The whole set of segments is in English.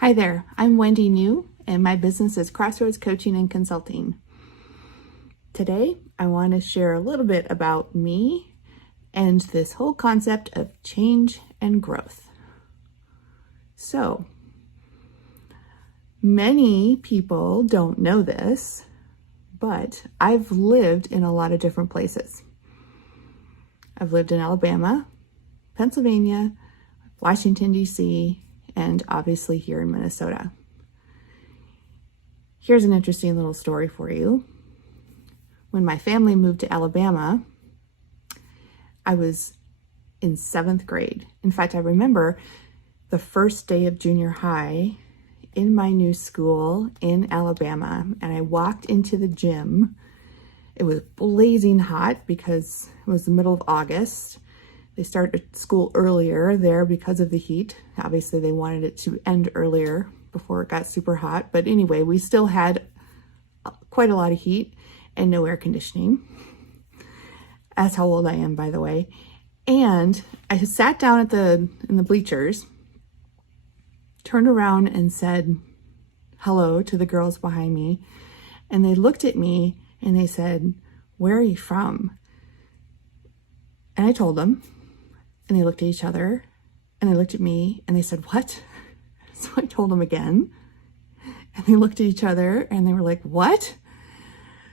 Hi there, I'm Wendy New, and my business is Crossroads Coaching and Consulting. Today, I want to share a little bit about me and this whole concept of change and growth. So, many people don't know this, but I've lived in a lot of different places. I've lived in Alabama, Pennsylvania, Washington, D.C., and obviously here in Minnesota. Here's an interesting little story for you. When my family moved to Alabama, I was in 7th grade. In fact, I remember the first day of junior high in my new school in Alabama, and I walked into the gym. It was blazing hot because it was the middle of August. They started school earlier there because of the heat. Obviously, they wanted it to end earlier before it got super hot. But anyway, we still had quite a lot of heat and no air conditioning. That's how old I am, by the way. And I sat down in the bleachers, turned around and said hello to the girls behind me. And they looked at me and they said, "Where are you from?" And I told them. And they looked at each other, and they looked at me, and they said, "What?" So I told them again, and they looked at each other, and they were like, "What?"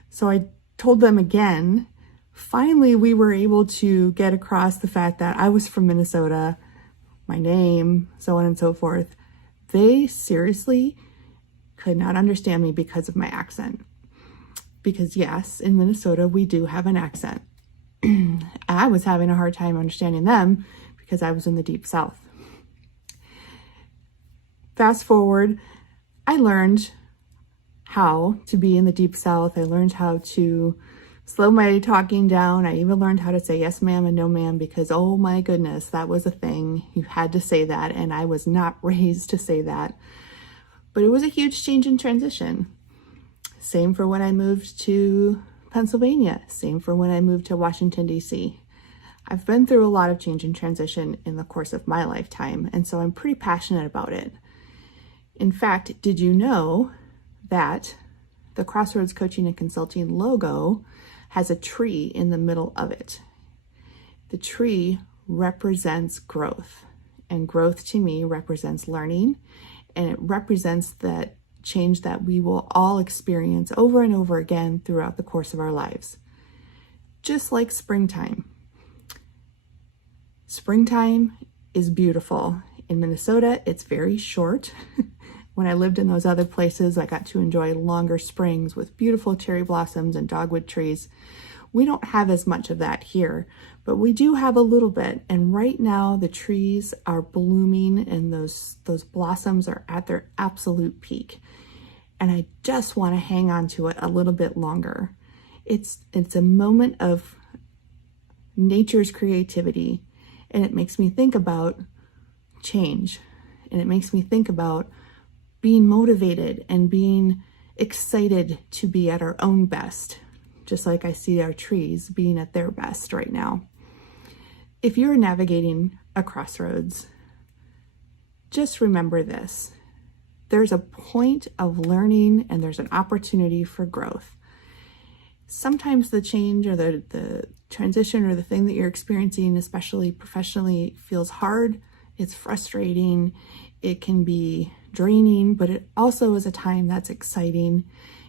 So I told them again. Finally, we were able to get across the fact that I was from Minnesota, my name, so on and so forth. They seriously could not understand me because of my accent. Because yes, in Minnesota, we do have an accent. I was having a hard time understanding them because I was in the deep South. Fast forward, I learned how to be in the deep South. I learned how to slow my talking down. I even learned how to say yes ma'am and no ma'am because, oh my goodness, that was a thing. You had to say that, and I was not raised to say that. But it was a huge change in transition. Same for when I moved to Pennsylvania. Same for when I moved to Washington, D.C. I've been through a lot of change and transition in the course of my lifetime, and so I'm pretty passionate about it. In fact, did you know that the Crossroads Coaching and Consulting logo has a tree in the middle of it? The tree represents growth, and growth to me represents learning, and it represents that change that we will all experience over and over again throughout the course of our lives. Just like springtime. Springtime is beautiful. In Minnesota, it's very short. When I lived in those other places, I got to enjoy longer springs with beautiful cherry blossoms and dogwood trees. We don't have as much of that here, but we do have a little bit. And right now the trees are blooming and those blossoms are at their absolute peak. And I just want to hang on to it a little bit longer. It's a moment of nature's creativity, and it makes me think about change. And it makes me think about being motivated and being excited to be at our own best, just like I see our trees being at their best right now. If you're navigating a crossroads, just remember this. There's a point of learning and there's an opportunity for growth. Sometimes the change or the transition or the thing that you're experiencing, especially professionally, feels hard. It's frustrating. It can be draining, but it also is a time that's exciting.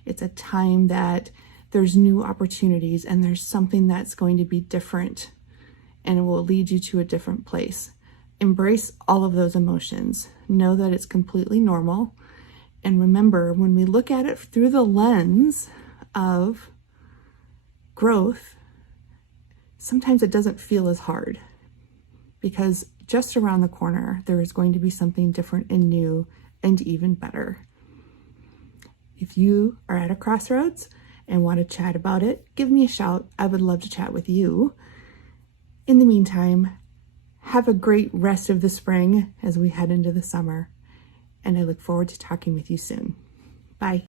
It's a time that there's new opportunities and there's something that's going to be different and it will lead you to a different place. Embrace all of those emotions. Know that it's completely normal. And remember, when we look at it through the lens of growth, sometimes it doesn't feel as hard because just around the corner, there is going to be something different and new and even better. If you are at a crossroads and want to chat about it, give me a shout. I would love to chat with you. In the meantime, have a great rest of the spring as we head into the summer, and I look forward to talking with you soon. Bye.